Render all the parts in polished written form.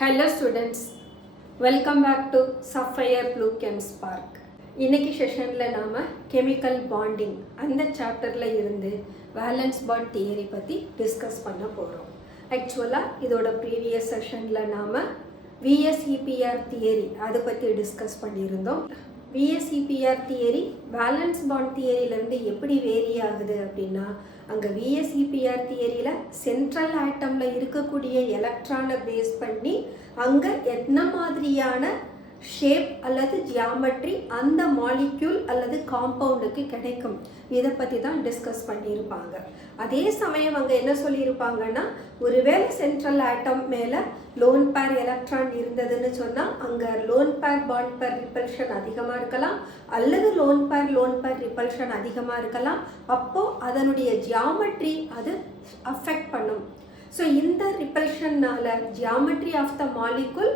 Hello students, welcome back to Sapphire Blue Chem Spark. இன்னைக்கு செஷனில் நாம் கெமிக்கல் பாண்டிங் அந்த சாப்டரில் இருந்து வேலன்ஸ் பாண்ட் தியரி பற்றி டிஸ்கஸ் பண்ண போகிறோம். ஆக்சுவலாக இதோட ப்ரீவியஸ் செஷனில் நாம் VSEPR தியரி அதை பற்றி டிஸ்கஸ் பண்ணியிருந்தோம். VSEPR தியரி வேலன்ஸ் பாண்ட் தியரியிலேருந்து எப்படி வேரி ஆகுது அப்படின்னா, அங்கே VSEPR தியரியில் சென்ட்ரல் ஆட்டமில் இருக்கக்கூடிய எலக்ட்ரானை பேஸ் பண்ணி அங்கே என்ன மாதிரியான ஷேப் அல்லது ஜியாமெட்ரி அந்த மாலிக்யூல் அல்லது காம்பவுண்டுக்கு கிடைக்கும், இதை பற்றி தான் டிஸ்கஸ் பண்ணியிருப்பாங்க. அதே சமயம் அங்கே என்ன சொல்லியிருப்பாங்கன்னா, ஒருவேளை சென்ட்ரல் ஆட்டம் மேலே லோன் பேர் எலக்ட்ரான் இருந்ததுன்னு சொன்னால் அங்கே லோன் பேர் பாண்ட் பேர் ரிப்பல்ஷன் அதிகமாக இருக்கலாம், அல்லது லோன் பேர் ரிப்பல்ஷன் அதிகமாக இருக்கலாம். அப்போது அதனுடைய ஜியாமெட்ரி அது அஃபெக்ட் பண்ணும். ஸோ இந்த ரிப்பல்ஷன்னால geometry of the molecule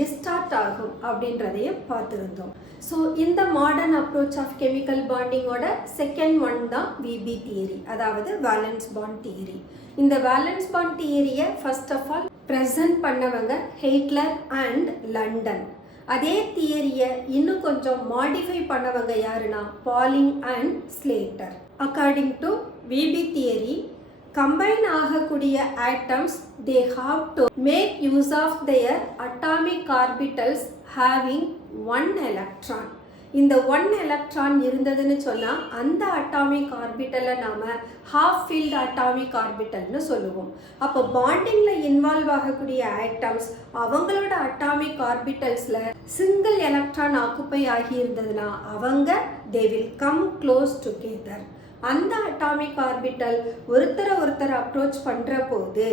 distort ஆகும் அப்படின்றதையும் பார்த்துருந்தோம். ஸோ இந்த மாடர்ன் அப்ரோச் ஆஃப் கெமிக்கல் பாண்டிங்கோட செகண்ட் ஒன் தான் VB தியரி, அதாவது வேலன்ஸ் பாண்ட் தியரி. இந்த வேலன்ஸ் பாண்ட் தியரியை ஃபர்ஸ்ட் ஆஃப் ஆல் ப்ரெசன்ட் பண்ணவங்க ஹெய்ட்லர் அண்ட் லண்டன். அதே தியரியை இன்னும் கொஞ்சம் மாடிஃபை பண்ணவங்க யாருன்னா Pauling and Slater. According to VB theory, combine ஆகக்கூடிய atoms they have to make use of their atomic orbitals having one electron. இந்த ஒன் எலக்ட்ரான் இருந்ததுன்னு சொன்னால் அந்த அட்டாமிக் ஆர்பிட்டலை நாம் ஹாஃப் ஃபீல்டு அட்டாமிக் ஆர்பிட்டல்னு சொல்லுவோம். அப்போ பாண்டிங்கில் இன்வால்வ் ஆகக்கூடிய ஆட்டம்ஸ் அவங்களோட அட்டாமிக் ஆர்பிட்டல்ஸில் சிங்கிள் எலக்ட்ரான் ஆக்குப்பை ஆகியிருந்ததுன்னா அவங்க they will come close together. அந்த அட்டாமிக் ஆர்பிட்டல் ஒருத்தரை அப்ரோச் பண்ணுற போது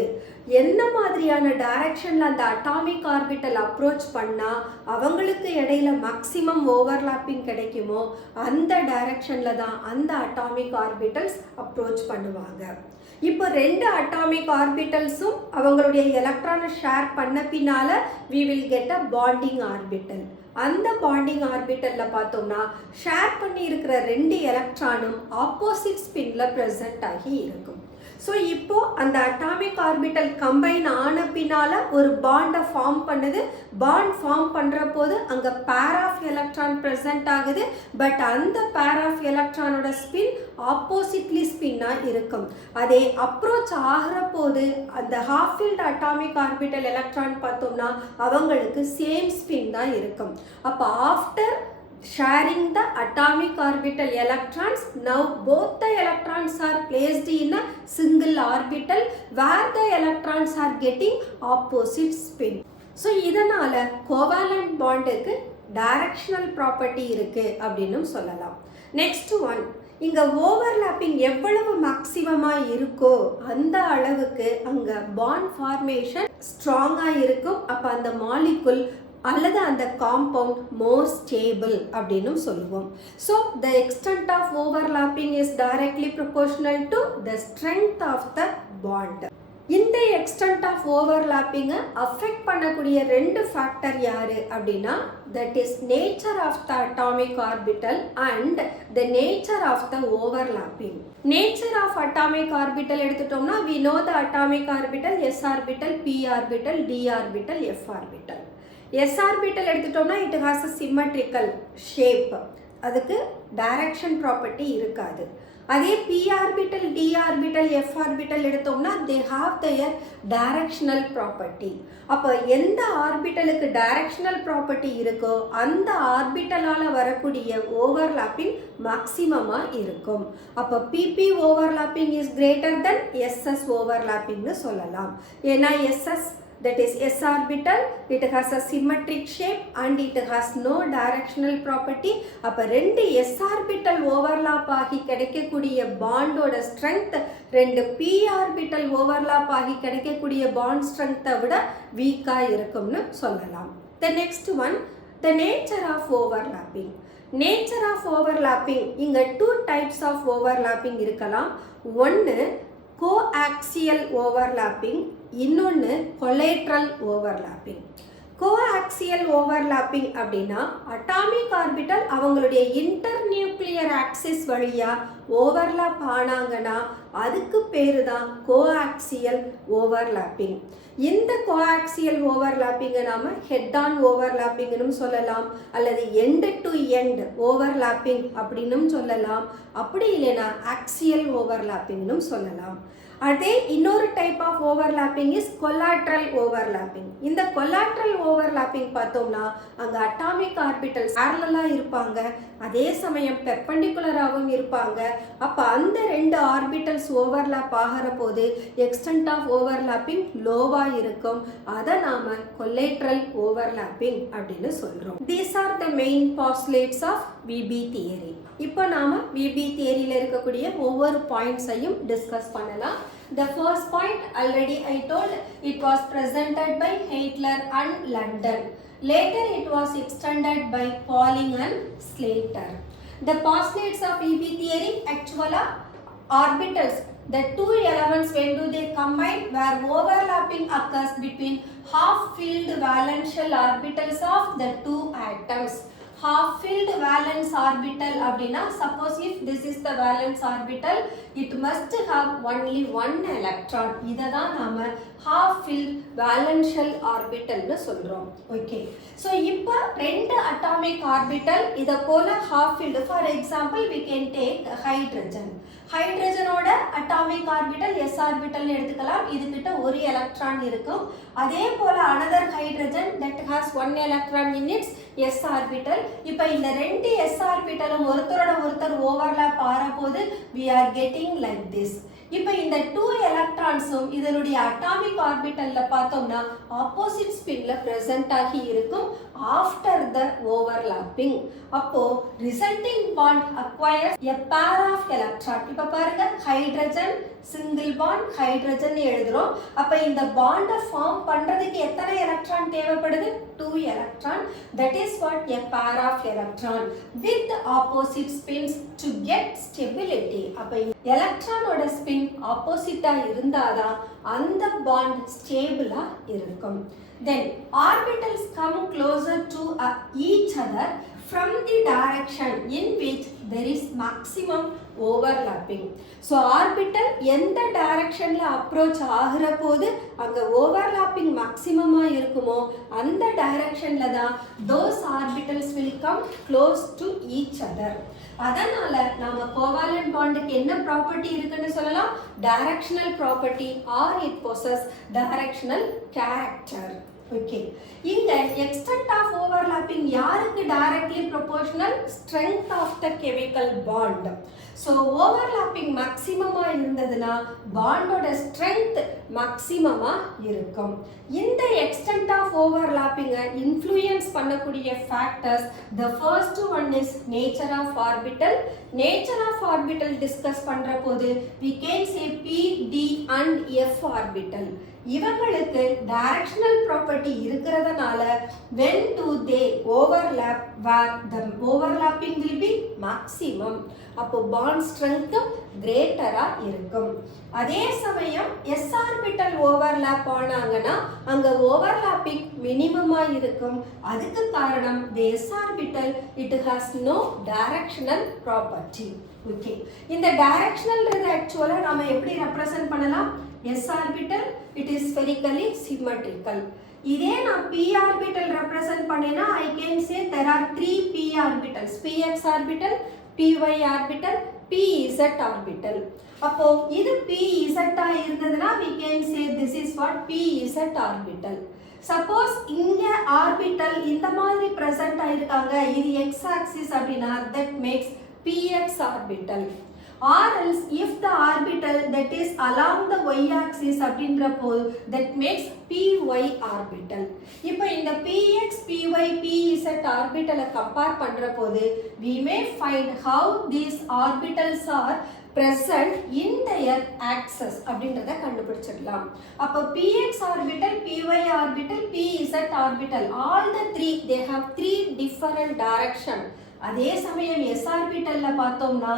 என்ன மாதிரியான டைரக்ஷனில் அந்த அட்டாமிக் ஆர்பிட்டல் அப்ரோச் பண்ணால் அவங்களுக்கு இடையில மேக்ஸிமம் ஓவர்லாப்பிங் கிடைக்குமோ அந்த டைரக்ஷனில் தான் அந்த அட்டாமிக் ஆர்பிட்டல்ஸ் அப்ரோச் பண்ணுவாங்க. இப்போ ரெண்டு அட்டாமிக் ஆர்பிட்டல்ஸும் அவங்களுடைய எலக்ட்ரானை ஷேர் பண்ண பின்னால we will get a bonding orbital. அந்த பாண்டிங் ஆர்பிட்டலில் பார்த்தோம்னா ஷேர் பண்ணி இருக்கிற ரெண்டு எலக்ட்ரானும் ஆப்போசிட் ஸ்பின்ல ப்ரெசன்ட் ஆகி இருக்கும். ஸோ இப்போ அந்த அட்டாமிக் ஆர்பிட்டல் கம்பைன் ஆன பின்னால ஒரு பாண்டை ஃபார்ம் பண்ணுது. பாண்ட் ஃபார்ம் பண்ணுற போது அங்கே பேர் ஆஃப் எலக்ட்ரான் ப்ரெசன்ட் ஆகுது. பட் அந்த பேர் ஆஃப் எலக்ட்ரானோட ஸ்பின் ஆப்போசிட்லி ஸ்பின்னாக இருக்கும். அதே அப்ரோச் ஆகிற போது அந்த half field atomic orbital electron பார்த்தோம்னா அவங்களுக்கு சேம் ஸ்பின் தான் இருக்கும். அப்போ after sharing the atomic orbital electrons, now both the electrons are placed in a single orbital where the electrons are getting opposite spin. So இதனால covalent bondக்கு directional property இருக்கு அப்படின்னு சொல்லலாம். Next one, இங்க overlapping எவ்வளவு மேக்ஸிமமாக இருக்கோ அந்த அளவுக்கு அங்க பாண்ட் ஃபார்மேஷன் ஸ்ட்ராங்காக இருக்கும். அப்போ அந்த மாலிகுல் அல்லது அந்த காம்பவுண்ட் மோர் ஸ்டேபிள் அப்படின்னு சொல்லுவோம். So the extent of overlapping is directly proportional to the strength of the bond. இந்த எக்ஸ்டென்ட் ஆஃப் ஓவர்லாப்பிங்கை அஃபெக்ட் பண்ணக்கூடிய ரெண்டு ஃபேக்டர் யாரு அப்படின்னா, that is nature of the atomic orbital and the nature of the overlapping. Nature of atomic orbital எடுத்துட்டோம்னா we know the atomic orbital, s orbital, p orbital, d orbital, f orbital. S orbital எடுத்துட்டோம்னா it has a symmetrical shape, அதுக்கு direction property இருக்காது. அதே p orbital, d orbital, f orbital எடுத்தோம்னா they have their directional property. அப்போ எந்த ஆர்பிட்டலுக்கு directional property இருக்கோ அந்த ஆர்பிட்டலால் வரக்கூடிய ஓவர்லாப்பிங் மேக்ஸிமமாக இருக்கும். அப்போ PP overlapping is greater than SS ஓவர்லாப்பிங்னு சொல்லலாம். ஏன்னா SS, that is s orbital, it has a symmetric shape and it has no directional property. அப்ப ரெண்டு s orbital overlap ஆகி கிடைக்கக்கூடிய பாண்டோட ஸ்ட்ரென்த் ரெண்டு p orbital overlap ஆகி கிடைக்கக்கூடிய பாண்ட் ஸ்ட்ரென்த்தை விட வீக்கா இருக்கும்னு சொல்லலாம். The next one, the nature of overlapping. Nature of overlapping, இங்க two types of overlapping இருக்கலாம். ஒன்று கோஆக்சியல் ஓவர்லாப்பிங், இன்னொன்று கொலேட்ரல் ஓவர்லாப்பிங். கோஆக்சியல் ஓவர்லாப்பிங் அப்படின்னா அட்டாமிக் ஆர்பிட்டல் அவங்களுடைய இன்டர்நியூக்ளியர் ஆக்சிஸ் வழியா ஓவர்லாப் ஆனாங்கன்னா அதுக்கு பேரு தான் கோஆக்சியல் ஓவர்லாப்பிங். இந்த கோஆக்சியல் ஓவர்லாப்பிங்கை நாம ஹெட் ஆன் ஓவர்லாப்பிங்னு சொல்லலாம், அல்லது எண்ட் டு எண்ட் ஓவர்லாப்பிங் அப்படின்னு சொல்லலாம், அப்படி இல்லைன்னா ஆக்சியல் ஓவர்லாப்பிங்னு சொல்லலாம். அதே இன்னொரு type of overlapping is collateral overlapping. இந்த கொலாட்ரல் ஓவர்லாப்பிங் பார்த்தோம்னா அங்கே அட்டாமிக் ஆர்பிட்டல்ஸ் பேரலலாக இருப்பாங்க, அதே சமயம் பெர்பெண்டிகுலராகவும் இருப்பாங்க. அப்போ அந்த ரெண்டு ஆர்பிட்டல்ஸ் ஓவர்லாப் ஆகிற போது எக்ஸ்டென்ட் ஆஃப் ஓவர்லாப்பிங் லோவாக இருக்கும். அதை நாம் கொலேட்ரல் ஓவர்லாப்பிங் அப்படின்னு சொல்கிறோம். These are the main postulates of VB theory. இப்போ நாம் விபி தியரியில் இருக்கக்கூடிய ஒவ்வொரு பாயிண்ட்ஸையும் டிஸ்கஸ் பண்ணலாம். The first point already I told, it was presented by Hitler and London. Later it was extended by Pauling and Slater. The postulates of EB theory actually orbitals. The two elements, when do they combine, where overlapping occurs between half-filled valential orbitals of the two atoms. Half-filled valence orbital அப்படினா, suppose if this is the valence orbital, it must have only one electron. இதை தான் நாம half-filled valential orbital னு சொல்றோம். Okay, so இப்போ ரெண்டு atomic orbital இதை போல half-filled. For example, we can take hydrogen. ஹைட்ரஜனோட அட்டாமிக் ஆர்பிட்டல் எஸ் ஆர்பிட்டல்னு எடுத்துக்கலாம். இதுகிட்ட ஒரு எலக்ட்ரான் இருக்கும். அதே போல another hydrogen that has one electron in its s orbital. இப்போ இந்த ரெண்டு எஸ் ஆர்பிட்டலும் ஒருத்தரோட ஒருத்தர் ஓவர்லாப் ஆகிற போது we are getting like this. இப்போ இந்த டூ எலக்ட்ரான்ஸும் இதனுடைய அட்டாமிக் ஆர்பிட்டல்ல பார்த்தோம்னா ஆப்போசிட் ஸ்பின்ல பிரசன்ட் ஆகி இருக்கும் ஆஃப்டர் த ஓவர்லாப்பிங். அப்போ resulting bond acquires a pair of electron. இப்போ பாருங்க, ஹைட்ரஜன் சிங்கிள் பாண்ட் ஹைட்ரஜன் எழுதுறோம். அப்போ இந்த பாண்டை ஃபார்ம் பண்றதுக்கு எத்தனை எலக்ட்ரான் தேவைப்படுது? 2 electron. That is what a pair of electron with opposite spins to get stability. அப்போ எலக்ட்ரானோட ஸ்பின் ஆப்போசிட்டா இருந்தாதான் அந்த பாண்ட் ஸ்டேபிளா இருக்கும். Then orbitals come closer to each other from the direction in which there is maximum overlapping. So orbital எந்த directionல approach ஆகிற போது அங்க overlapping maximum இருக்குமோ அந்த directionல தான் those orbitals will come close to each other. அதனால நாம கோவாலன்ட் பாண்டுக்கு என்ன ப்ராப்பர்ட்டி இருக்குன்னு சொல்லலாம்? Directional property or it possess directional character. Okay, இங்க எக்ஸ்டென்ட் ஆஃப் ஓவர்லாப்பிங் யாருக்கு directly proportional? Strength of the chemical bond. So overlapping மேக்சிமமா இருந்ததுன்னா பாண்டோட ஸ்ட்ரென்த் மேக்சிமமா இருக்கும். இந்த எக்ஸ்டென்ட் ஆஃப் ஓவர்லாப்பிங்கை இன்ஃப்ளூயன்ஸ் பண்ணக்கூடிய factors, the first one is nature of orbital. Nature of orbital discuss பண்ற போது we can say p, d and f ஆர்பிட்டல். இவங்களுக்கு டைரக்ஷனல் ப்ராப்பர்ட்டி இருக்கிறதுனால when do they overlap, where the overlapping will be maximum. அப்போ bond ஸ்ட்ரென்த்தும் கிரேட்டரா இருக்கும். அதே சமயம் S orbital overlap ஆனாங்கன்னா அங்க ஓவர்லாப்பிங் மினிமமா இருக்கும். அதுக்கு காரணம் the s orbital it has no directional property. Okay, இந்த டைரக்ஷனல்ன்றது ஆக்சுவலா நாம எப்படி ரெப்ரசன்ட் பண்ணலாம்? s orbital it is spherically symmetrical. இதே நான் p orbital represent பண்ணேனா I can say there are 3 p orbitals, px orbital, py orbital, pz orbital. அப்போ இது pz ஆ இருந்ததுனா we can say this is what pz orbital. Suppose இங்க orbital இந்த மாதிரி present ஆயிருக்காங்க, இது x axis அப்படினா that makes px orbital. Or else if the orbital that is along the y axis அப்படின்ற போது that makes py orbital. இப்போ இந்த px, py, pz orbital compare பண்ற போது we may find how these orbitals are present in their axis அப்படின்றத கண்டுபிடிச்சிடலாம். அப்போ px orbital, py orbital, pz orbital, all the three they have 3 different direction. அதே சமயம் s orbitalல பார்த்தோம்னா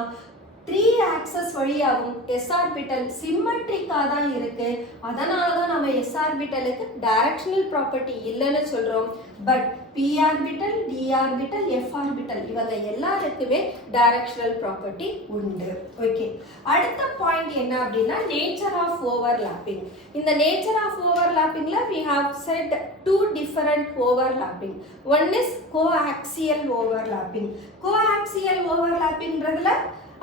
த்ரீ ஆக்சஸ் வழியாகவும் S orbital சிம்மெட்ரிக்கா தான் இருக்கு. அதனால தான் நம்ம எஸ் ஆர்பிட்டலுக்கு டைரக்ஷனல் ப்ராப்பர்ட்டி இல்லைன்னு சொல்றோம். But p orbital, d orbital, f orbital இவங்க எல்லாருக்குமே டைரக்ஷனல் ப்ராப்பர்ட்டி உண்டு. ஓகே, அடுத்த பாயிண்ட் என்ன அப்படின்னா நேச்சர் ஆஃப் ஓவர்லாப்பிங். இந்த நேச்சர் ஆஃப் ஓவர்லாப்பிங்ல we have said two different overlapping. One is coaxial overlapping. Coaxial overlappingன்றதுல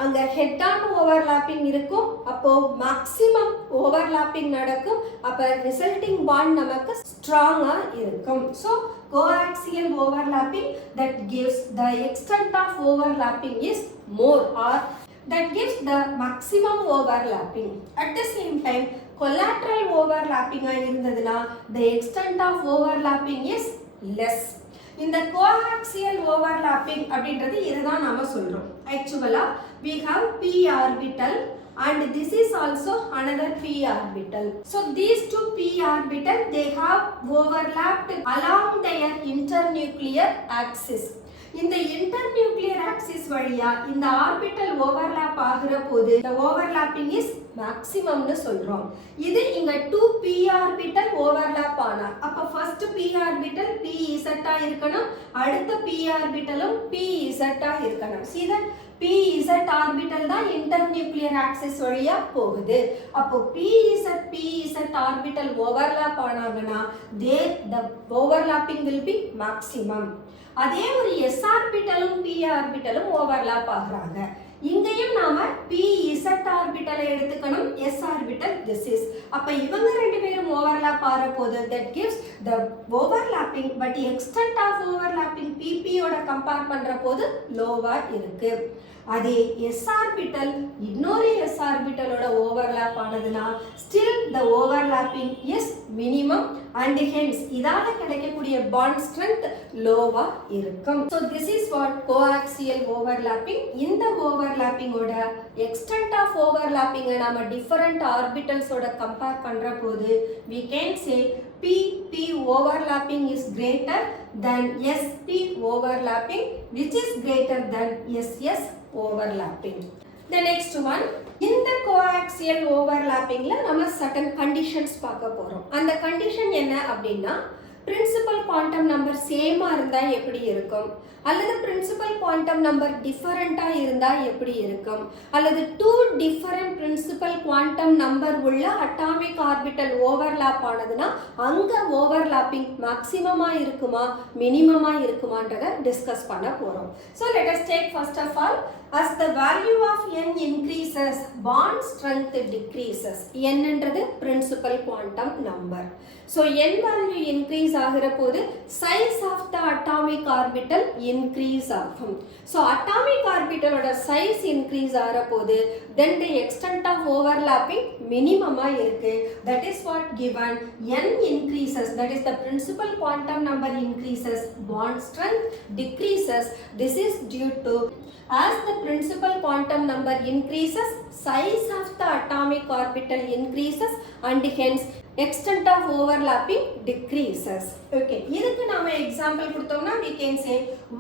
அங்க ஹெட் ஆன் ஓவர்லாப்பிங் இருக்கும். அப்போ மேக்ஸிமம் ஓவர்லாப்பிங் நடக்கும். அப்ப ரிசல்ட்டிங் பாண்ட் நமக்கு ஸ்ட்ராங்கா இருக்கும். So coaxial overlapping that gives the extent of overlapping is more or that gives the maximum overlapping. At the same time collateral overlapping இருந்ததுன்னா the extent of overlapping is less. இந்த coaxial overlapping அப்படின்றது இதுதான் நாம சொல்றோம். ஆக்சுவலா we have p orbital and this is also another p orbital. So these two p orbital they have overlapped along their internuclear axis. இந்த internuclear axis வழியா இந்த orbital overlap ஆகுற போது the overlapping is மேக்ஸிமம்னு சொல்றோம். இது இங்க 2p ஆர்பிட்டல் ஓவர்லாப் ஆனா அப்ப ஃபர்ஸ்ட் p ஆர்பிட்டல் pz ஆ இருக்கணும், அடுத்த p ஆர்பிட்டலும் pz ஆ இருக்கணும். see that pz ஆர்பிட்டல் தான் இன்டர்நியூக்ளியர் ஆக்சிஸ் வழியா போகுது. அப்போ pz ஆர்பிட்டல் ஓவர்லாப் ஆனாங்கன்னா there the overlapping will be maximum. அதே ஒரு s ஆர்பிட்டலும் p ஆர்பிட்டலும் ஓவர்லாப் ஆகுறாங்க. இங்கேயும் நாம pz ஆர்பிட்டலை எடுத்துக்கணும், s ஆர்பிட்டல் this is. அப்ப இவங்க ரெண்டு பேரும் ஓவர்லாப் ஆற போது that gives the overlapping but extent of overlapping pp ஓட கம்பேர் பண்ற போது லோவா இருக்கு. அதே s ஆர்பிட்டல் இன்னொரு s ஆர்பிட்டலோட ஓவர்லாப் ஆனதுனா still the overlapping is minimum and hence இதால கிடைக்கக்கூடிய bond strength லோவா இருக்கும். So this is what coaxial overlapping. இந்த overlapping ஓட extent of overlapping நாம different orbitals ஓட கம்பேர் பண்ற போது we can say pp overlapping is greater than sp overlapping which is greater than ss overlapping. The next one, இந்த coaxial ஓவர்லாப்பிங்ல நம்ம certain conditions பார்க்க போறோம். அந்த கண்டிஷன் என்ன அப்படின்னா பிரின்சிபல் குவாண்டம் நம்பர் சேமா இருந்தா எப்படி இருக்கும், அல்லது பிரின்சிபல் குவாண்டம் நம்பர் டிஃபரண்டா இருந்தா எப்படி இருக்கும், அல்லது two different principal quantum number உள்ள அட்டாமிக் ஆர்பிட்டல் ஓவர்லாப் ஆனதுன்னா அங்க ஓவர்லாப்பிங் மேக்ஸிமமா இருக்குமா மினிமமா இருக்குமான்றத டிஸ்கஸ் பண்ண போறோம். So let us take first of all, as the value of n increases bond strength decreases. n என்றது principal quantum number. So n value increase ஆகிற போது size of the atomic orbital increase ஆகும். So atomic orbital ஓட size increase ஆகிற போது then the extent of overlapping minimum இருக்கு. That is what given n increases, that is the principal quantum number increases, bond strength decreases. This is due to as the principal quantum number increases, size of the atomic orbital increases and hence extent of overlapping decreases. Okay, இதுக்கு நாம example கொடுத்தோம்னா we can say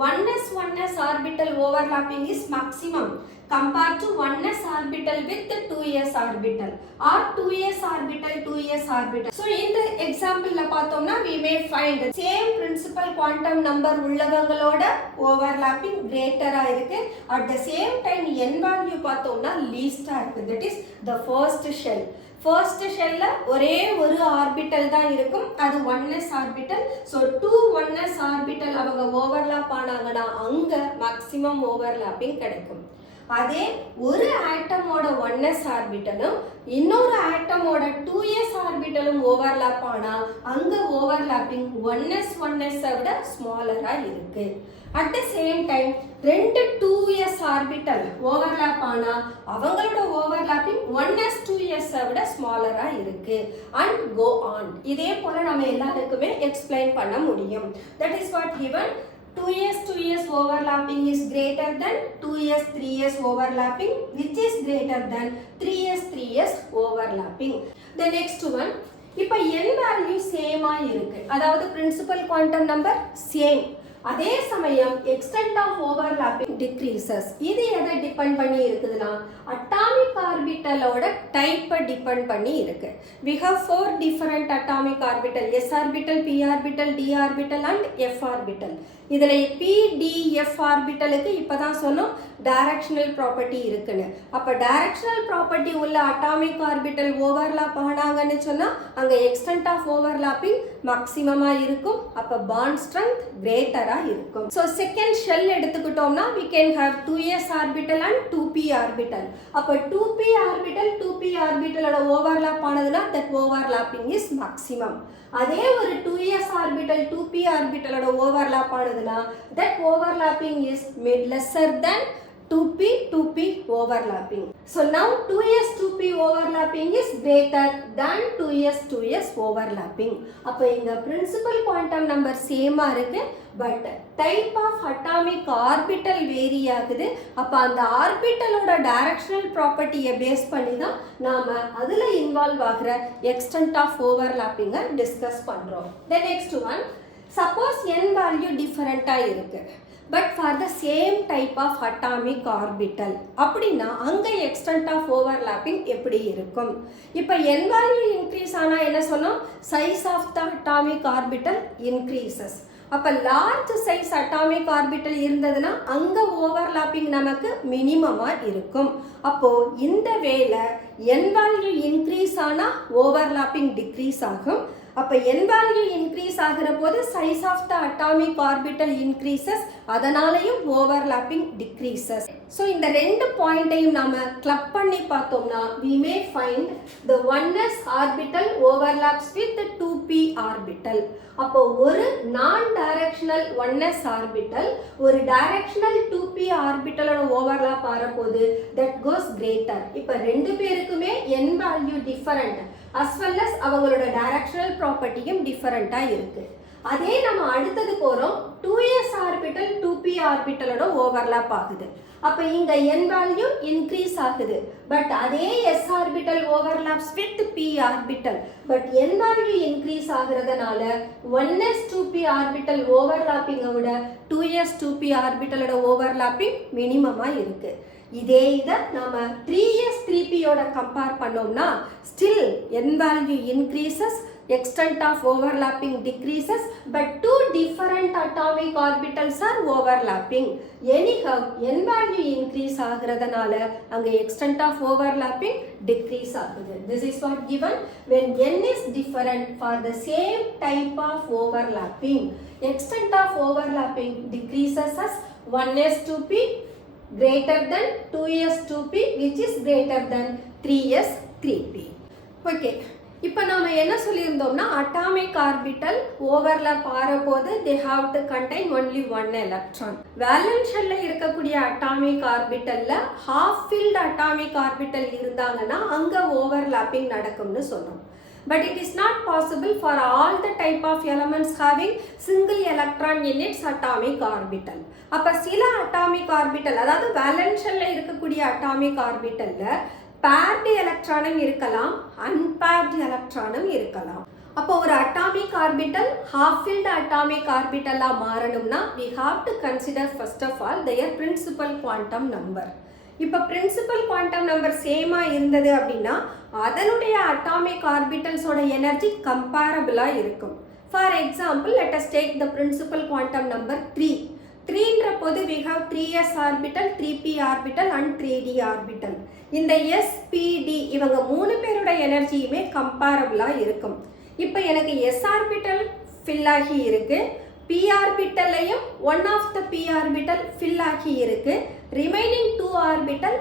1s orbital overlapping is maximum compared to 1s orbital with the 2s orbital or 2s orbital 2s orbital. So இந்த எக்ஸாம்பிள்ல பார்த்தோம்னா we may find same principal quantum number உள்ளவங்களோட overlapping greater ஆ இருக்கு. At the same time n value பார்த்தோம்னா least ஆ இருக்கு. That is the first shell. First ஷெல்ல ஒரே ஒரு orbital தான் இருக்கும், அது 1s orbital. So 2 1s orbital அவங்க ஓவர்லாப் ஆனாங்கன்னா அங்க மேக்ஸிமம் ஓவர்லாப்பிங் கிடைக்கும். அதே ஒரு ஆட்டமோட 1s ஆர்பிட்டலும் இன்னொரு ஆட்டமோட 2s ஆர்பிட்டலும் ஓவர்லாப் ஆனா அங்க ஓவர்லாப்பிங் 1s விட ஸ்மாலரா இருக்கு. At the same time ரெண்டு 2s ஆர்பிட்டல் ஓவர்லாப் ஆனா அவங்களோட ஓவர்லாப்பிங் 1s 2s விட ஸ்மாலரா இருக்கு and go on. இதே போல நம்ம எல்லாருக்குமே எக்ஸ்பிளைன் பண்ண முடியும். That is what given 2s overlapping is greater than 2s 3s overlapping which is greater than 3s overlapping. The next one, இப்போ n வேல்யூ சேமா இருக்கு, அதாவது பிரின்சிபல் குவாண்டம் நம்பர் சேம். அதே சமயம் எக்ஸ்டென்ட் ஆஃப் ஓவர்லாப்பிங் decreases. இது எதை depend பண்ணி இருக்குதுன்னா அட்டாமிக் ஆர்பிட்டலோட டைப்பை டிபெண்ட் பண்ணி இருக்கு. We have 4 different atomic orbital, s orbital, p orbital, d orbital and f orbital. இதுல p, d, f ஆர்பிட்டலுக்கு இப்பதான் சொன்னோம் டைரக்ஷனல் ப்ராப்பர்ட்டி இருக்குன்னு. அப்ப டைரக்ஷனல் ப்ராப்பர்ட்டி உள்ள அட்டாமிக் ஆர்பிட்டல் ஓவர்லாப் ஆனாங்கன்னு சொன்னா அங்க எக்ஸ்டென்ட் ஆஃப் ஓவர்லாப்பிங் மேக்ஸிமமா இருக்கும். அப்ப பாண்ட் ஸ்ட்ரெங்த் கிரேட்டரா இருக்கும். சோ செகண்ட் ஷெல் எடுத்துக்கிட்டோம்னா we can have 2s orbital and 2p orbital. அப்ப 2p orbital 2p ஆர்பிட்டலோட ஓவர்லாப் ஆனதுன்னா that overlapping is maximum. அதே ஒரு 2s orbital 2p ஆர்பிட்டலோட ஓவர்லாப் ஆனதுன்னா that overlapping is made lesser than 2p overlapping. So now 2s 2p overlapping is greater than 2s overlapping. அப்ப இங்க principal quantum number same இருக்கு, but type of atomic orbital vary ஆகுது. அப்ப அந்த ஆர்பிட்டலோட directional ப்ராப்பர்ட்டியை base பண்ணி தான் நாம அதுல இன்வால்வ் ஆகிற extent of overlapping டிஸ்கஸ் பண்றோம். The next one, suppose n value different இருக்கு, but for the same type of atomic orbital அப்படின்னா அங்க extent of overlapping எப்படி இருக்கும்? இப்ப n value increase ஆனா என்ன சொன்னோம்? Size of the atomic orbital increases. அப்ப large size atomic orbital இருந்ததுன்னா அங்க overlapping நமக்கு மினிமமா இருக்கும். அப்போ இந்த வேல n value increase ஆனா overlapping decrease ஆகும். அப்ப n value increase ஆகிற போது size of the atomic orbital increases, அதனாலயும் overlapping decreases. So இந்த ரெண்டு பாயிண்டையும் நாம கிளப் பண்ணி பார்த்தோம்னா we may find the 1s orbital overlaps with the 2p orbital. அப்போ ஒரு நான் டைரக்ஷனல் 1s ஆர்பிட்டல் ஒரு டைரக்ஷனல் 2p ஆர்பிட்டலோட ஓவர்லாப் ஆகிற போது that goes greater. இப்ப ரெண்டு பேருக்குமே n value different as well as அவங்களோட டைரக்ஷனல் ப்ராப்பர்ட்டியும் டிஃபரெண்டா இருக்கு. அதே நம்ம அடுத்தது போறோம் 2s ஆர்பிட்டல் 2p ஆர்பிட்டலோட ஓவர்லாப் ஆகுது. அப்ப இங்க n வேல்யூ இன்க்ரீஸ் ஆகுது, பட் அதே s orbital overlaps with p orbital, but n value increase ஆகுறதுனால 1s 2p ஆர்பிட்டல் ஓவர்லாப்பிங்கை விட 2s 2p ஆர்பிட்டலோட ஓவர்லாப்பிங் மினிமமா இருக்கு. இதே இதை நாம 3s 3p யோட கம்பேர் பண்ணோம்னா still n value increases, extent of overlapping decreases, but two different atomic orbitals are overlapping. Anyhow n value increase ஆகுறதுனால அங்க extent of overlapping decrease ஆகுது. This is what given when n is different for the same type of overlapping. Extent of overlapping decreases as 1s 2p greater than 2s 2p which is greater than 3s 3p. Okay, இப்போ நாம என்ன சொல்லியிருந்தோம்னா atomic orbital overlap ஆகிறபோது they have to contain only one electron. Valence ஷெல்ல இருக்கக்கூடிய atomic ஆர்பிட்டல்ல half filled atomic orbital இருந்தாங்கன்னா அங்க ஓவர்லாப்பிங் நடக்கும்னு சொன்னோம். But it is not possible for all the type of elements having single electron in its atomic orbital. அப்ப சில atomic orbital, அதாவது வேலன்ஸ் ஷெல்ல இருக்கக்கூடிய அட்டாமிக் ஆர்பிட்டல்ல பேர்டு எலக்ட்ரானும் இருக்கலாம், அன்பேர்டு எலக்ட்ரானும் இருக்கலாம். அப்போ ஒரு atomic orbital half filled atomic ஆர்பிட்டலா மாறணும்னா we have to consider first of all their principal quantum number. இப்போ பிரின்சிபல் குவாண்டம் நம்பர் சேமா இருந்தது அப்படின்னா அதனுடைய அட்டாமிக் ஆர்பிட்டல்ஸோட எனர்ஜி கம்பேரபிளா இருக்கும். For example let us take the principal quantum number 3. 3ன்ற போது we have 3s orbital 3p orbital and 3d orbital. இந்த s p d இவங்க மூணு பேரோட எனர்ஜியுமே கம்பேரபிளா இருக்கும். இப்போ எனக்கு s ஆர்பிட்டல் ஃபில் ஆகி இருக்கு, p ஆர்பிட்டல்லையும் one of the p orbital fill ஆகி இருக்கு, ரிமைனிங் 2 ஆர்பிட்டல்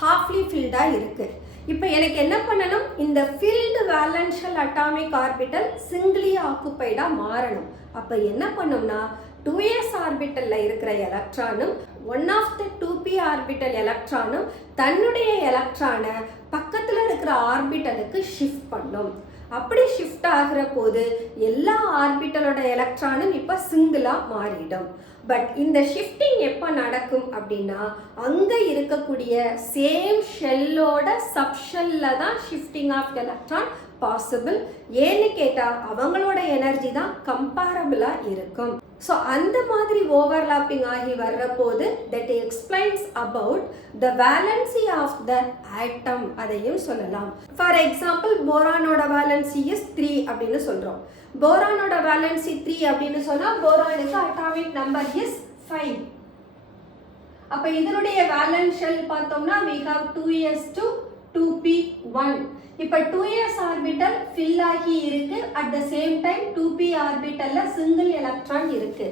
ஹாஃப்லி ஃபில்டா இருக்கு. இப்போ எனக்கு என்ன பண்ணணும்? இந்த filled valence shell atomic orbital singly ஆக்குபைடா மாறணும். அப்போ என்ன பண்ணும்னா 2s ஆர்பிட்டல்ல இருக்கிற எலக்ட்ரானும் one of the 2p orbital எலக்ட்ரானும் தன்னுடைய எலக்ட்ரானை பக்கத்தில் இருக்கிற ஆர்பிட்டலுக்கு ஷிஃப்ட் பண்ணும். அப்படி ஷிஃப்ட் ஆகிற போது எல்லா ஆர்பிட்டலோட எலக்ட்ரானும் இப்போ சிங்கிளாக மாறிடும். பட் இந்த ஷிஃப்டிங் எப்போ நடக்கும் அப்படின்னா அங்கே இருக்கக்கூடிய சேம் ஷெல்லோட சப்ஷெல்ல தான் ஷிஃப்டிங் ஆஃப் எலக்ட்ரான் பாசிபிள். ஏன்னு கேட்டால் அவங்களோட எனர்ஜி தான் கம்பேரபிளாக இருக்கும். ஸோ அந்த மாதிரி ஓவர்லாப்பிங் ஆகி வர்ற போது that explains about the valency of the atom அதையும் சொல்லலாம். ஃபார் எக்ஸாம்பிள் போரானோட வேலன்சி இஸ் 3 அப்படின்னு சொல்கிறோம். போரானோட வேலன்சி 3 அப்படின்னு சொன்னால் போரானுக்கு அட்டாமிக் நம்பர் இஸ் 5. அப்போ இதனுடைய வேலன்ஸ் ஷெல் பார்த்தோம்னா we have 2s2 2p1. இப்போ 2s ஆர்பிட்டல் ஃபில் ஆகி இருக்கு. At the same time 2p ஆர்பிட்டல்ல சிங்கிள் எலக்ட்ரான் இருக்கு.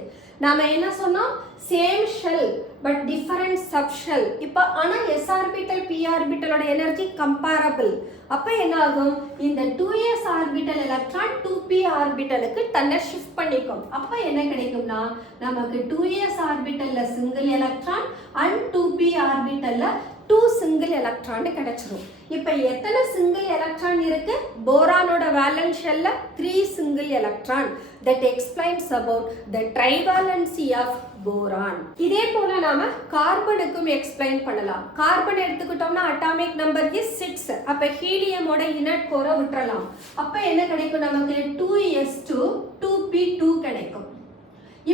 நாம என்ன சொன்னோம்? Same shell but different subshell. இப்போ ஆனால் s ஆர்பிட்டல் p ஆர்பிட்டலோட எனர்ஜி கம்பேரபிள். அப்போ என்ன ஆகும்? இந்த 2s ஆர்பிட்டல் எலக்ட்ரான் 2p ஆர்பிட்டலுக்கு தன்னை ஷிஃப்ட் பண்ணிக்கும். அப்போ என்ன கிடைக்கும்னா நமக்கு 2s ஆர்பிட்டல்ல சிங்கிள் எலக்ட்ரான் அண்ட் 2p ஆர்பிட்டல்ல 2 சிங்கிள் எலக்ட்ரான் கிடைச்சிரும். இப்போ எத்தனை சிங்கிள் எலக்ட்ரான் இருக்கு? போரானோட வேலன்ஸ் ஷெல்ல 3 single electron. That explains about the trivalency of boron. இதே போல நாம கார்பனுக்கும் எக்ஸ்பிளைன் பண்ணலாம். கார்பன் எடுத்துக்கிட்டோம்னா அட்டாமிக் நம்பர் இஸ் 6. அப்ப ஹீலியமோட இனட் கோரை விட்டுறலாம். அப்ப என்ன கிடைக்கும்? நமக்கு 2s2 2p2 கிடைக்கும்.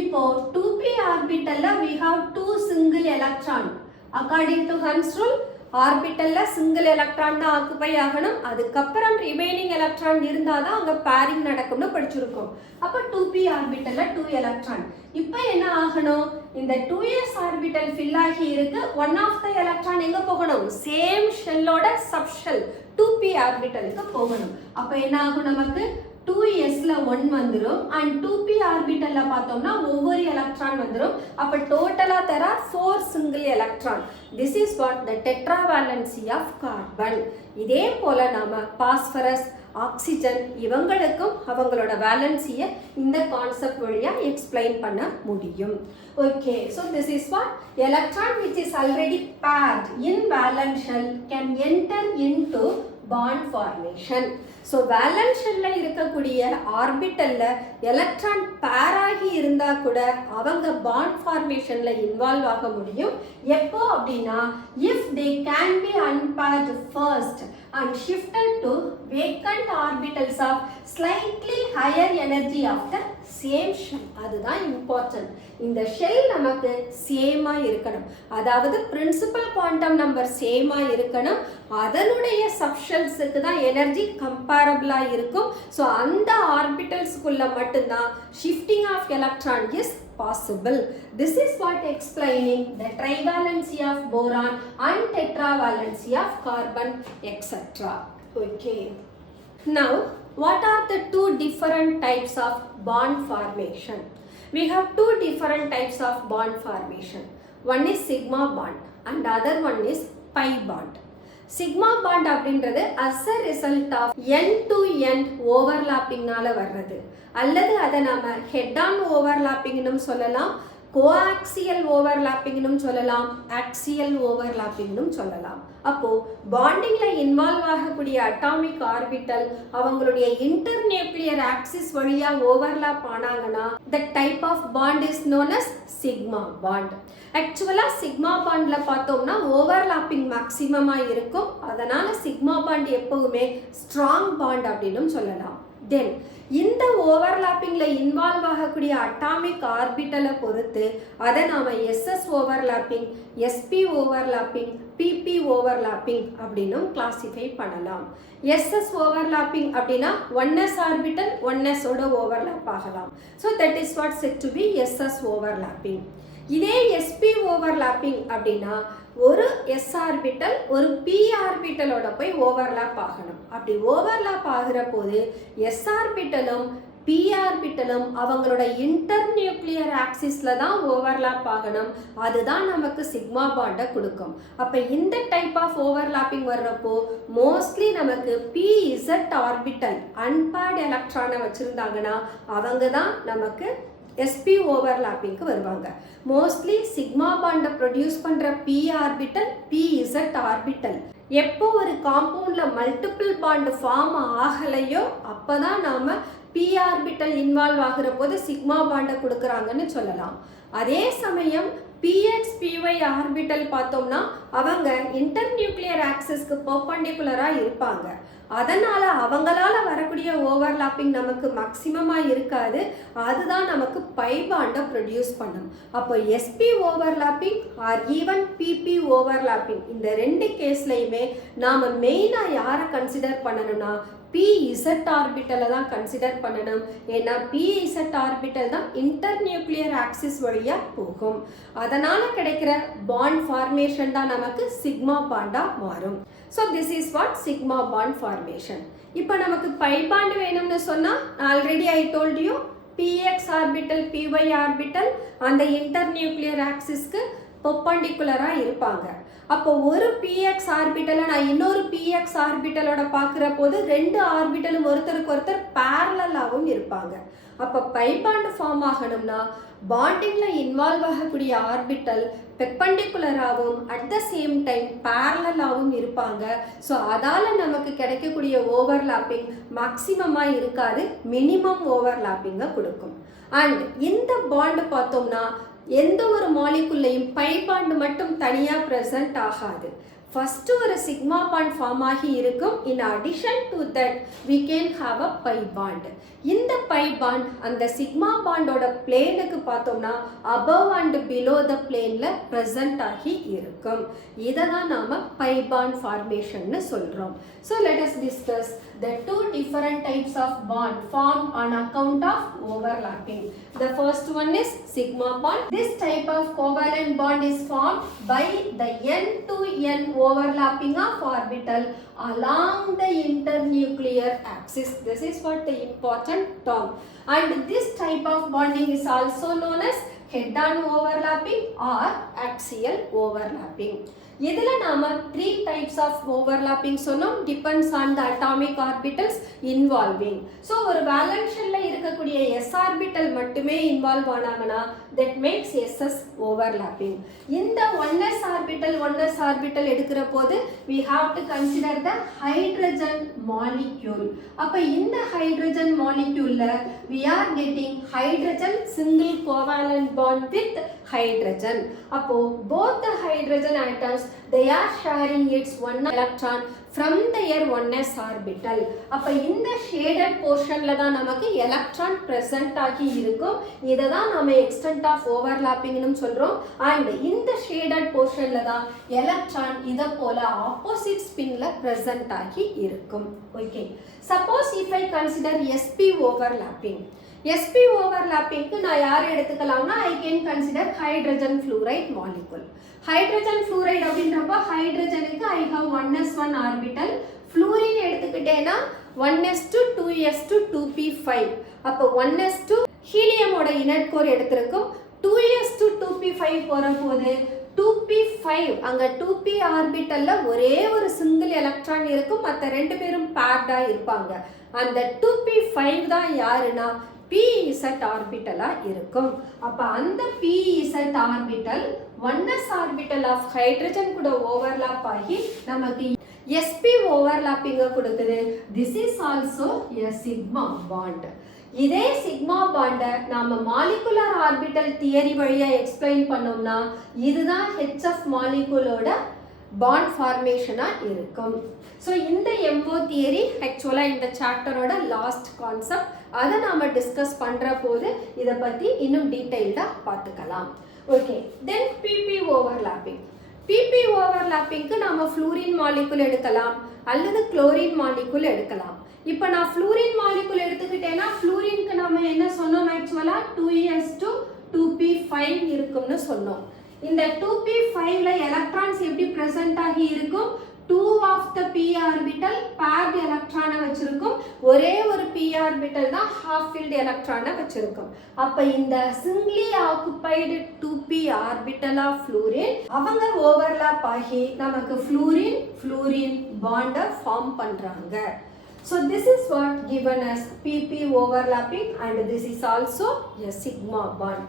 இப்போ 2p ஆர்பிட்டல்ல we have 2 single electron. According to Hund's rule ஆர்பிட்டல்ல சிங்கிள் எலக்ட்ரான் தான் ஆக்குபை ஆகணும். அதுக்கப்புறம் ரிமைனிங் எலக்ட்ரான் இருந்தால் தான் அங்கே பேரிங் நடக்கும்னு படிச்சிருக்கோம். அப்போ 2p ஆர்பிட்டல்ல 2 எலக்ட்ரான். இப்போ என்ன ஆகணும்? இந்த 2s ஆர்பிட்டல் ஃபில் ஆகி இருக்கு. ஒன் ஆஃப் த எலக்ட்ரான் எங்கே போகணும்? சேம் ஷெல்லோட சப் ஷெல் 2p ஆர்பிட்டலுக்கு போகணும். அப்போ என்ன ஆகும்? நமக்கு 2sல 1 வந்துடும் அண்ட் 2p ஆர்பிட்டல்ல பார்த்தோம்னா ஒவ்வொரு எலக்ட்ரான் வந்துடும். அப்போ டோட்டலாக தர 4 single electron. This is what the tetravalency of carbon. இதே போல நாம பாஸ்பரஸ், ஆக்சிஜன் இவங்களுக்கும் அவங்களோட வேலன்சியை இந்த கான்செப்ட் வழியா எக்ஸ்பிளைன் பண்ண முடியும். Okay, so this is what electron which is already paired in valence shell can enter into bond formation. So valence ஷெல்ல இருக்கக்கூடிய ஆர்பிட்டல்ல எலக்ட்ரான் பேராகி இருந்தா கூட அவங்க பாண்ட் ஃபார்மேஷன்ல இன்வால்வ் ஆக முடியும். எப்போ அப்படின்னா if they can be அன்பேர்ட் first and shifted to vacant orbitals of slightly higher energy of the same shell. அதுதான் important. இந்த ஷெல் நமக்கு சேமா இருக்கணும். அதாவது பிரின்சிபல் குவாண்டம் நம்பர் சேமா இருக்கணும். அதனுடைய சப்ஷெல்ஸுக்கு தான் எனர்ஜி கம்பேரபிளா இருக்கும். ஸோ அந்த ஆர்பிட்டல்ஸ்குள்ள மட்டும்தான் shifting of electron is possible. This is what explaining the trivalency of boron and tetravalency of carbon, etc. Okay. Now, what are the two different types of bond formation? We have two different types of bond formation. One is sigma bond and other one is pi bond. Sigma bond அப்படின்றது as a result of end to end ஓவர்லாப்பிங்னால வர்றது. அல்லது அதை நாம head on ஓவர்லாப்பிங்னு சொல்லலாம், coaxial ஓவர்லாப்பிங்னு சொல்லலாம், axial ஓவர்லாப்பிங்னு சொல்லலாம். அப்போ பாண்டிங்ல involve ஆகக்கூடிய அட்டாமிக் ஆர்பிட்டல் அவங்களுடைய இன்டர் நியூக்ளியர் ஆக்சிஸ் வழியா overlap ஆனாங்கன்னா the type of bond is known as sigma bond. ஆக்சுவலா சிக்மா பாண்ட்ல பார்த்தோம்னா ஓவர்லாப்பிங் மேக்சிமமா இருக்கும். அதனால சிக்மா பாண்ட் எப்பவுமே ஸ்ட்ராங் பாண்ட் அப்படின்னு சொல்லலாம். தென் இந்த ஓவர்லாப்பிங்ல இன்வால்வ் ஆகக்கூடிய அட்டாமிக் ஆர்பிட்டலை பொறுத்து அதை நாம SS overlapping, SP overlapping, PP overlapping அப்படின்னும் கிளாசிஃபை பண்ணலாம். எஸ்எஸ் ஓவர்லாப்பிங் அப்படின்னா 1s ஆர்பிட்டல் 1s-ஓட ஓவர்லாப் ஆகலாம். So that is what said to be SS overlapping. இதே எஸ்பி ஓவர்லாப்பிங் அப்படின்னா ஒரு எஸ் ஆர்பிட்டல் ஒரு பி ஆர்பிட்டலோட போய் ஓவர்லாப் ஆகணும். அப்படி ஓவர்லாப் ஆகிற போது எஸ் ஆர்பிட்டலும் பி ஆர்பிட்டலும் அவங்களோட இன்டர் நியூக்ளியர் ஆக்சிஸ்ல தான் ஓவர்லாப் ஆகணும். அதுதான் நமக்கு சிக்மா பாண்டை கொடுக்கும். அப்போ இந்த டைப் ஆஃப் ஓவர்லாப்பிங் வர்றப்போ மோஸ்ட்லி நமக்கு பிஇசட் ஆர்பிட்டல் அன்பேர்ட் எலக்ட்ரானை வச்சுருந்தாங்கன்னா அவங்க தான் நமக்கு எஸ்பி ஓவர்லாப்பிங்க்கு வருவாங்க. மோஸ்ட்லி சிக்மா பாண்டை ப்ரொடியூஸ் பண்ணுற பி ஆர்பிட்டல் பிஇசட் ஆர்பிட்டல். எப்போ ஒரு காம்பவுண்ட்ல மல்டிபிள் பாண்ட் ஃபார்ம் ஆகலையோ அப்போதான் நாம பி ஆர்பிட்டல் இன்வால்வ் ஆகிற போது சிக்மா பாண்டை கொடுக்குறாங்கன்னு சொல்லலாம். அதே சமயம் பிஎக்ஸ் பிஒய் ஆர்பிட்டல் பார்த்தோம்னா அவங்க இன்டர் நியூக்ளியர் ஆக்சிஸ்க்கு பெர்பெண்டிகுலராக இருப்பாங்க. அதனால் அவங்களால வரக்கூடிய ஓவர்லாப்பிங் நமக்கு மேக்ஸிமமாக இருக்காது. அதுதான் நமக்கு பை பாண்டை ப்ரொடியூஸ் பண்ணும். அப்போ SP overlapping or even PP overlapping இந்த ரெண்டு கேஸ்லையுமே நாம் மெயினாக யாரை கன்சிடர் பண்ணணும்னா PZ ஆர்பிட்டலை தான் கன்சிடர் பண்ணணும். ஏன்னா PZ ஆர்பிட்டல் தான் இன்டர்நியூக்ளியர் ஆக்சிஸ் வழியாக போகும். அதனால் கிடைக்கிற பாண்ட் ஃபார்மேஷன் தான் நமக்கு சிக்மா பாண்டாக மாறும். So this is what sigma bond formation. இப்போ நமக்கு பை பாண்ட் வேணும்னு சொன்னால் already I told you PX orbital PY orbital அந்த இன்டர்நியூக்ளியர் ஆக்சிஸ்க்கு பெர்பெண்டிகுலராக இருப்பாங்க. அப்போ ஒரு PX ஆர்பிட்டலை நான் இன்னொரு PX ஆர்பிட்டலோட பார்க்குற போது ரெண்டு ஆர்பிட்டலும் ஒருத்தருக்கு ஒருத்தர் பேரலாகவும் இருப்பாங்க. அப்போ பை பாண்ட் ஃபார்ம் ஆகணும்னா பாண்டிங்கில் இன்வால்வ் ஆகக்கூடிய ஆர்பிட்டல் பெர்பெண்டிகுலராகவும் அட் த சேம் டைம் பேரலாகவும் இருப்பாங்க. ஸோ அதால் நமக்கு கிடைக்கக்கூடிய ஓவர்லாப்பிங் மேக்சிமமாக இருக்காது, மினிமம் ஓவர்லாப்பிங்கை கொடுக்கும். அண்ட் இந்த பாண்டு பார்த்தோம்னா எந்த ஒரு மாலிகுல்லையும் பை பாண்ட் மட்டும் தனியாக ப்ரெசன்ட் ஆகாது. ஃபஸ்ட்டு ஒரு சிக்மா பாண்ட் ஃபார்ம் ஆகி இருக்கும். In addition to that we can have a pi bond. இந்த பை பாண்ட் அந்த சிக்மா பாண்டோட பிளேனுக்கு பார்த்தோம்னா அபவ் அண்ட் பிலோ த பிளேனில் ப்ரெசன்ட் ஆகி இருக்கும். இதை தான் நாம் பை பாண்ட் ஃபார்மேஷன்னு சொல்கிறோம். So let us discuss the two different types of bond formed on account of overlapping. The first one is sigma bond. This type of covalent bond is formed by the n to n overlapping of orbital along the internuclear axis. This is what the important term. And this type of bonding is also known as head-on overlapping or axial overlapping. இதில் நாம் 3 types of overlapping சொன்னோம். depends on the atomic orbitals involving. So ஒரு valence ஷெல்லில் இருக்கக்கூடிய s orbital மட்டுமே involve ஆனாங்கன்னா that makes SS overlapping. இந்த 1s orbital எடுக்கிற போது we have to consider the hydrogen molecule. அப்போ இந்த hydrogen moleculeல we are getting hydrogen single covalent bond with hydrogen. அப்போ both the hydrogen atoms they are sharing its one electron from their 1s orbital. அப்போ இந்த shaded portionல தான் நமக்கு electron present ஆகி இருக்கும். இதை தான் நம்ம extent of overlappingனு சொல்கிறோம். அண்ட் இந்த shaded portionல தான் electron இதை போல opposite spinல present ஆகி இருக்கும். Okay, suppose if I consider sp overlapping. sp overlappingக்கு நான் யாரை எடுத்துக்கலாம்னா I can consider hydrogen fluoride molecule. hydrogen fluoride அப்படின்றப்ப ஹைட்ரஜனுக்கு I have 1s1 orbital, fluorine எடுத்துக்கிட்டேன்னா 1s2 2s2 2p5. அப்போ 1s2 ஹீலியமோட inert core எடுத்திருக்கும், 2s2 2p5 போகிற போது 2p5 அங்கே 2p ஆர்பிட்டல்ல ஒரே ஒரு சிங்கிள் எலக்ட்ரான் இருக்கும், மற்ற ரெண்டு பேரும் பேர்டாக இருப்பாங்க. அந்த 2p5 தான் யாருன்னா PZ ஆர்பிட்டலாக இருக்கும். அப்போ அந்த PZ orbital 1s orbital of hydrogen கூட ஓவர்லாப் ஆகி நமக்கு sp ஓவர்லாப்பிங்கை கொடுக்குது. This is also a sigma bond. இதே சிக்மா பாண்டை நாம் மாலிகுலர் ஆர்பிட்டல் தியரி வழியாக எக்ஸ்பிளைன் பண்ணோம்னா இதுதான் HF மாலிகுலோட பாண்ட் ஃபார்மேஷனாக இருக்கும். ஸோ இந்த MO தியரி ஆக்சுவலாக இந்த சாப்டரோட லாஸ்ட் கான்செப்ட். அதை நாம் டிஸ்கஸ் பண்ணுற போது இதை பற்றி இன்னும் டீட்டெயில்டாக பார்த்துக்கலாம். ஓகே, தென் PP ஓவர்லாப்பிங். PP ஓவர்லாப்பிங்க்கு நாம் ஃப்ளூரின் மாலிகுல் எடுக்கலாம் அல்லது குளோரின் மாலிகுல் எடுக்கலாம். இப்போ நான் ஃப்ளூரின் மாலிகுல் எடுத்துக்கிட்டேன்னா ஃப்ளூரின்க்கு நம்ம என்ன சொன்னோம், ஆக்சுவலாக 2s2 2p5 இருக்கும்னு சொன்னோம். இந்த 2p5ல எலக்ட்ரான்ஸ் எப்படி ப்ரெசென்ட் ஆகி இருக்கும், 2 of the p orbital paired எலக்ட்ரானை வச்சிருக்கும், ஒரே ஒரு p ஆர்பிட்டல் தான் ஹாஃப் ஃபில்ட் எலக்ட்ரானை வச்சிருக்கும். அப்போ இந்த singly occupied 2p orbital of fluorine அவங்க ஓவர்லாப் ஆகி நமக்கு ஃப்ளூரின் பாண்டை ஃபார்ம் பண்ணுறாங்க. So this is what given as PP overlapping and this is also a sigma bond.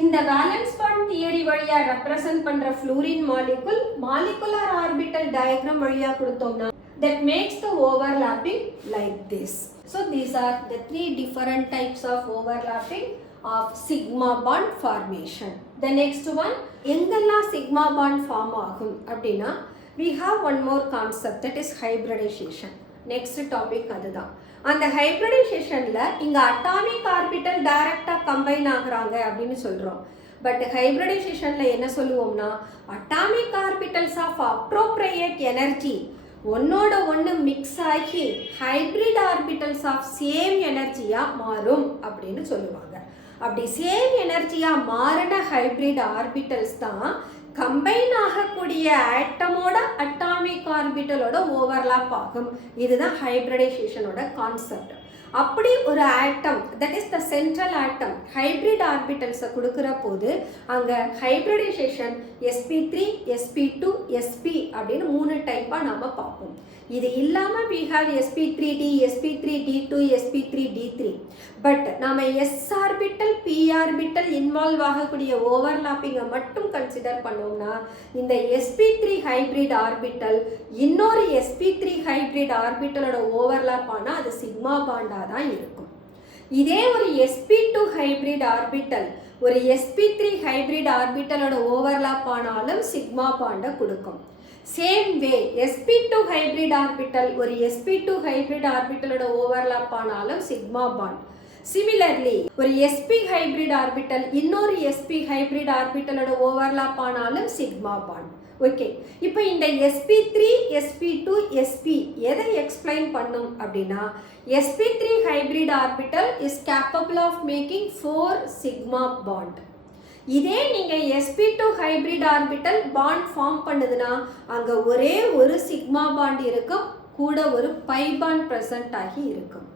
இந்த வேலன்ஸ் பாண்ட் தியரி வழியா ரெப்ரசன்ட் பண்ற fluorine molecule molecular orbital diagram வழியா கொடுத்தோம்னா that makes the overlapping like this. So these are the 3 different types of overlapping of sigma bond formation. The next one, எங்கெல்லாம் sigma bond form ஆகும் அப்படின்னா we have one more concept, that is hybridization. Next topic அதுதான். அந்த ஹைபிரிடைசேஷன்ல இங்க atomic orbital டைரக்டா combine ஆகுறாங்க அப்படின்னு சொல்றோம். பட் ஹைபிரிடைசேஷன்ல என்ன சொல்லுவோம்னா atomic orbitals of appropriate energy ஒன்னோட ஒன்று மிக்ஸ் ஆகி ஹைபிரிட் ஆர்பிட்டல்ஸ் ஆஃப் சேம் எனர்ஜியா மாறும் அப்படின்னு சொல்லுவாங்க. அப்படி சேம் எனர்ஜியா மாறின ஹைபிரிட் ஆர்பிட்டல்ஸ் தான் கம்பைன் ஆகக்கூடிய ஆட்டமோட அட்டாமிக் ஆர்பிட்டலோட ஓவர்லாப் ஆகும். இதுதான் ஹைபிரிடைசேஷனோட கான்செப்ட். அப்படி ஒரு atom, that is the central atom, hybrid ஆர்பிட்டல்ஸை கொடுக்குற போது அங்கே ஹைபிரிடைசேஷன் sp3 sp2 sp அப்படின்னு 3 டைப்பாக நாம் பார்ப்போம். இது இல்லாமல் we have sp3d sp3d2 sp3d3. But நாம் s orbital p orbital involve ஆகக்கூடிய ஓவர்லாப்பிங்கை மட்டும் கன்சிடர் பண்ணோம்னா இந்த sp3 ஹைபிரிட் ஆர்பிட்டல் இன்னொரு sp3 ஹைபிரிட் ஆர்பிட்டலோட ஓவர்லாப் ஆனால் அது சிக்மா பாண்டா தான் இருக்கும். இதே ஒரு sp2 ஹைபிரிட் ஆர்பிட்டல் ஒரு sp3 ஹைபிரிட் ஆர்பிட்டலோட ஓவர்லாப் ஆனாலும் சிக்மா பாண்டை கொடுக்கும். Same way sp2 hybrid orbital ஒரு sp2 ஹைபிரிட் ஆர்பிட்டலோட ஓவர்லாப் ஆனாலும் சிக்மா பாண்ட். சிமிலர்லி ஒரு sp ஹைபிரிட் ஆர்பிட்டல் இன்னொரு sp ஹைபிரிட் ஆர்பிட்டலோட ஓவர்லாப் ஆனாலும் சிக்மா பாண்ட். ஓகே, இப்போ இந்த sp3 sp2 sp எதை எக்ஸ்பிளைன் பண்ணும் அப்படின்னா sp3 hybrid orbital is capable of making 4 sigma bond. இதே நீங்கள் sp2 hybrid orbital bond form பண்ணுதுன்னா அங்கே ஒரே ஒரு சிக்மா பாண்ட் இருக்கும், கூட ஒரு பை பாண்ட் ப்ரெசன்ட் ஆகி இருக்கும்.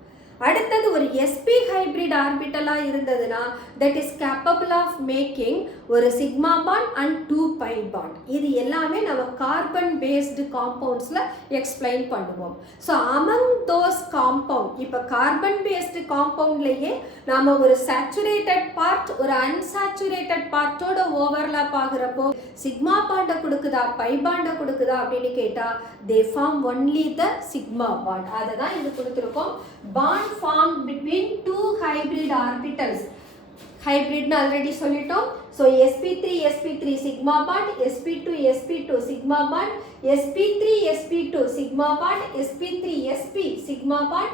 அடுத்தது ஒரு sp ஹைபிரிட் ஆர்பிட்டலாக இருந்ததுன்னா that is capable of making ஒரு sigma bond and 2 pi bond. இது எல்லாமே நம்ம கார்பன் பேஸ்டு காம்பவுண்ட்ஸில் எக்ஸ்பிளைன் பண்ணுவோம். ஸோ அமங் தோஸ் காம்பவுண்ட், இப்போ கார்பன் பேஸ்டு காம்பவுண்ட்லேயே நாம் ஒரு சேச்சுரேட்டட் பார்ட் ஒரு அன்சாச்சுரேட்டட் பார்ட்டோட ஓவர்லாப் ஆகிறப்போ சிக்மா பாண்டை கொடுக்குதா பை பாண்டை கொடுக்குதா அப்படின்னு கேட்டால் they form only the sigma bond. அதை தான் இது கொடுத்துருக்கோம். Bond formed between two hybrid orbitals. Hybrid na already சொல்லிட்டோம். So sp3 sp3 sigma bond, sp2 sp2 sigma bond, sp3 sp2 sigma bond, sp3 sp sigma bond,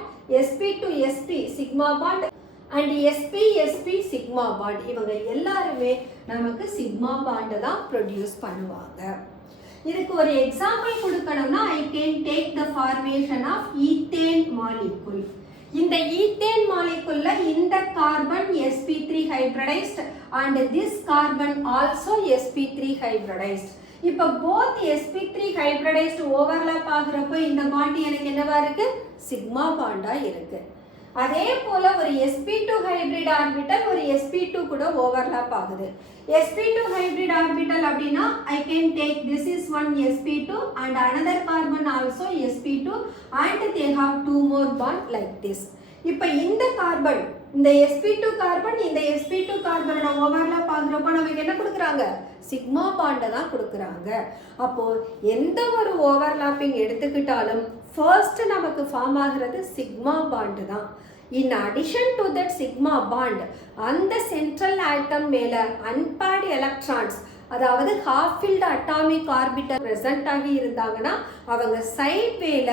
sp2 sp sigma bond and sp sp sigma bond. இவங்க எல்லாருமே நமக்கு sigma bond தான் produce பண்ணுவாங்க. இதுக்கு ஒரு example கொடுக்கணும்னா I can take the formation of ethane molecule. இந்த ethane மாலிகுல்ல இந்த carbon sp3 hybridised and this carbon also sp3 hybridised. இப்போ both sp3 ஹைபிரிடைஸ்ட் ஓவர்லாப் ஆகுறப்போ இந்த பாண்ட் எனக்கு என்னவா இருக்கு சிக்மா பாண்டா இருக்கு. அதே போல ஒரு sp2 ஹைபிரிட் ஆர்பிட்டல் ஒரு sp2 கூட ஓவர்லாப் ஆகுது. sp2 ஹைபிரிட் ஆர்பிட்டல் அப்படின்னா I can take this is one sp2 and another carbon also sp2 and they have two more bond like this. இப்போ இந்த கார்பன் இந்த sp2 கார்பன் இந்த sp2 கார்பனோட overlap ஆகுறப்போ நமக்கு என்ன கொடுக்குறாங்க சிக்மா பாண்டை தான் கொடுக்குறாங்க. அப்போ எந்த ஒரு ஓவர்லாப்பிங் எடுத்துக்கிட்டாலும் ஃபர்ஸ்ட் நமக்கு ஃபார்ம் ஆகிறது சிக்மா பாண்டு தான். In addition to that sigma bond, அந்த சென்ட்ரல் ஆட்டம் மேல அன்பேர்டு எலக்ட்ரான்ஸ் அதாவது half field atomic orbital present ஆகி இருந்தாங்கன்னா அவங்க சைட் வேல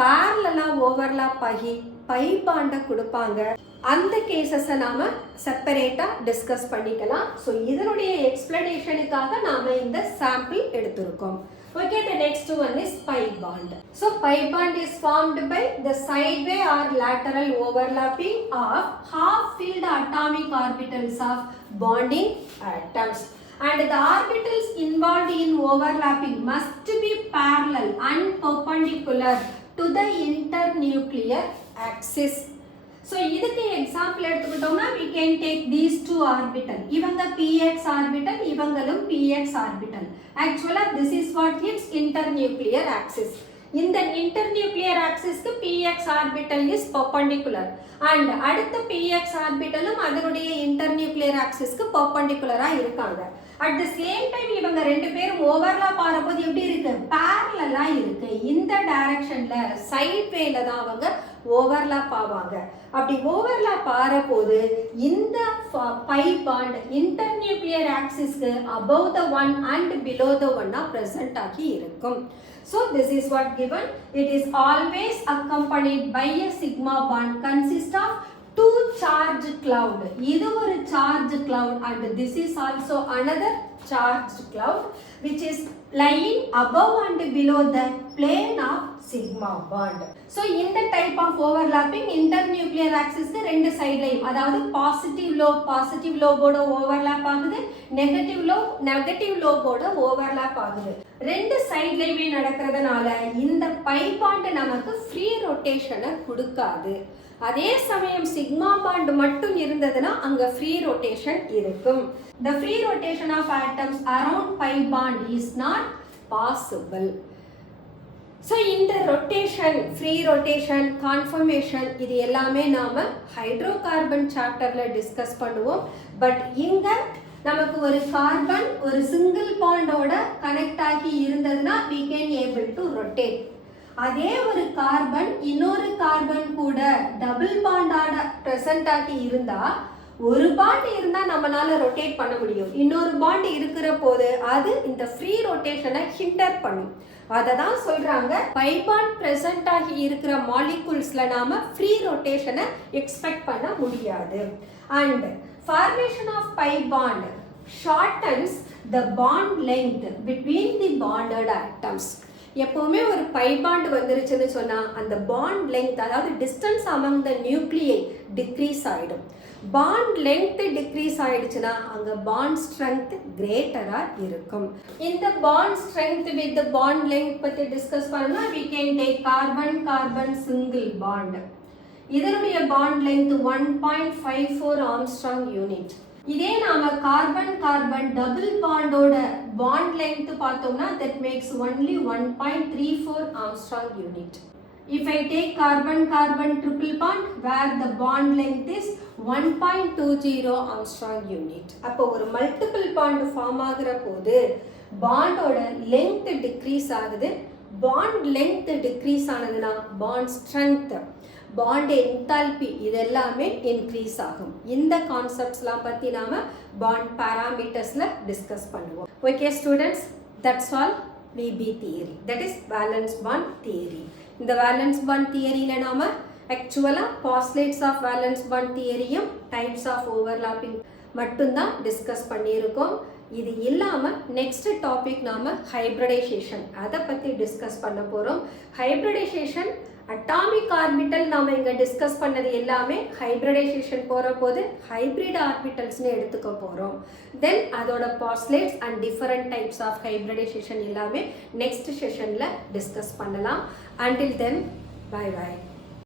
பேரலா ஓவர்லாப் ஆகி பை பாண்டை கொடுப்பாங்க. அந்த கேசஸை நாம செப்பரேட்டா டிஸ்கஸ் பண்ணிக்கலாம். ஸோ இதனுடைய எக்ஸ்பிளனேஷனுக்காக நாம இந்த சாம்பிள் எடுத்திருக்கோம். Okay, the next one is pi bond. So pi bond is formed by the sideway or lateral overlapping of half-filled atomic orbitals of bonding atoms. And the orbitals involved in overlapping must be parallel and perpendicular to the internuclear axis. So இதுக்கு example எடுத்துக்கிட்டோம்னா we can take these two orbital. இவங்க px orbital, இவங்களும் px orbital. Actually this is what gives internuclear axis. இந்த internuclear axis க்கு px orbital is perpendicular and அடுத்த px orbitalum அதனுடைய internuclear axis க்கு perpendicular இருக்காங்க. At the same time இவங்க ரெண்டு பேரும் ஓவர்லாப் ஆறப்போது எப்படி இருக்கு parallel இருக்கு. இந்த டைரக்ஷன்ல சைட் வேல தான் அவங்க ஓவர்லாப் ஆவாங்க. அப்படி ஓவர்லாப் ஆகிற போது இந்த பை பாண்ட் இன்டர்நியூக்ளியர் ஆக்சிஸ்க்கு above the one and below the one present ஆகி இருக்கும். So this is what given. It is always accompanied by a sigma bond consist of two charged cloud. இது ஒரு charged cloud and this is also another charged cloud which is lying above and below the plane of sigma bond. So இந்த type of overlapping internuclear axis க்கு ரெண்டு சைடுலயும், அதாவது positive லோபோட overlap ஆகுது, negative லோபோட overlap ஆகுது. ரெண்டு சைடுலயுமே நடக்கிறதுனால இந்த பை பாண்ட் நமக்கு ஃப்ரீ ரொட்டேஷனை கொடுக்காது. அதே சமயம் சிக்மா பாண்ட் மட்டும் இருந்ததுன்னா அங்க ஃப்ரீ ரொட்டேஷன் இருக்கும். The free rotation of atoms around pi bond is not possible. So இந்த ரொட்டேஷன், ஃப்ரீ ரொட்டேஷன், கான்ஃபர்மேஷன் இது எல்லாமே நாம ஹைட்ரோகார்பன் சாப்டர்ல டிஸ்கஸ் பண்ணுவோம். பட் இங்க நமக்கு ஒரு கார்பன் ஒரு சிங்கிள் பாண்டோட கனெக்ட் ஆகி இருந்ததுன்னா we can able to rotate. அதே ஒரு கார்பன் இன்னொரு கார்பன் கூட டபுள் பாண்டோட பிரசன்ட் ஆகி இருந்தா, ஒரு பாண்ட் இருந்தா நம்மளால ரொட்டேட் பண்ண முடியும், இன்னொரு பாண்ட் இருக்கிற போது அது இந்த ஃப்ரீ ரொட்டேஷனை ஹிண்டர் பண்ணும். அதை தான் சொல்றாங்க பை பாண்ட் பிரசன்ட் ஆகி இருக்கிற மாலிகூல்ஸ்ல நாம ஃப்ரீ ரொட்டேஷனை எக்ஸ்பெக்ட் பண்ண முடியாது. And formation of pi bond shortens the bond length between the bonded atoms. எப்பவுமே ஒரு பை பாண்ட் வந்துருச்சுன்னு சொன்னா அந்த பாண்ட் லெங்த், அதாவது டிஸ்டன்ஸ் அமங் த நியூக்ளியை டிக்ரீஸ் ஆயிடும். பாண்ட் லெங்த் டிக்ரீஸ் ஆயிடுச்சுன்னா அங்க பாண்ட் ஸ்ட்ரென்த் கிரேட்டரா இருக்கும். இந்த bond strength with bond length பத்தி டிஸ்கஸ் பண்ணா we can take carbon single bond. இதனுடைய பாண்ட் லெங்த் 1.54 ஆம்ஸ்ட்ராங் யூனிட். இதே நாம கார்பன் டபுள் பாண்டோட பாண்ட் லெங்த் பார்த்தோம்னா that makes only 1.34 Armstrong unit. If I take carbon triple bond where the bond length is 1.20 angstrom unit. அப்போ ஒரு multiple bond form ஆகிற போது பாண்டோட லெங்த் டிக்ரீஸ் ஆகுது. பாண்ட் லெங்த் டிக்ரீஸ் ஆனதுன்னா பாண்ட் ஸ்ட்ரென்த், பாண்ட் என்தால்பி இதெல்லாமே increase ஆகும். இந்த கான்செப்ட்ஸ்லாம் பற்றி நாம் பாண்ட் பேராமீட்டர்ஸில் டிஸ்கஸ் பண்ணுவோம். Okay students, that's all VB theory, that is valence bond theory. இந்த வேலன்ஸ் பாண்ட் தியரியில் நாம் ஆக்சுவலாக பாஸ்லேட்ஸ் ஆஃப் வேலன்ஸ் பாண்ட் தியரியும் டைப்ஸ் ஆஃப் ஓவர்லாப்பிங் மட்டும்தான் டிஸ்கஸ் பண்ணியிருக்கோம். இது இல்லாமல் நெக்ஸ்ட் டாபிக் நாம் ஹைப்ரிடைசேஷன், அதை பற்றி டிஸ்கஸ் பண்ண போகிறோம். ஹைப்ரிடைசேஷன் அட்டாமிக் ஆர்பிட்டல் நாம் இங்கே டிஸ்கஸ் பண்ணது எல்லாமே ஹைப்ரிடைசேஷன் போகிற போது ஹைப்ரிட் ஆர்பிட்டல்ஸ்னு எடுத்துக்க போகிறோம். தென் அதோட postulates and different types of hybridization எல்லாமே நெக்ஸ்ட் செஷனில் டிஸ்கஸ் பண்ணலாம். Until then, bye by.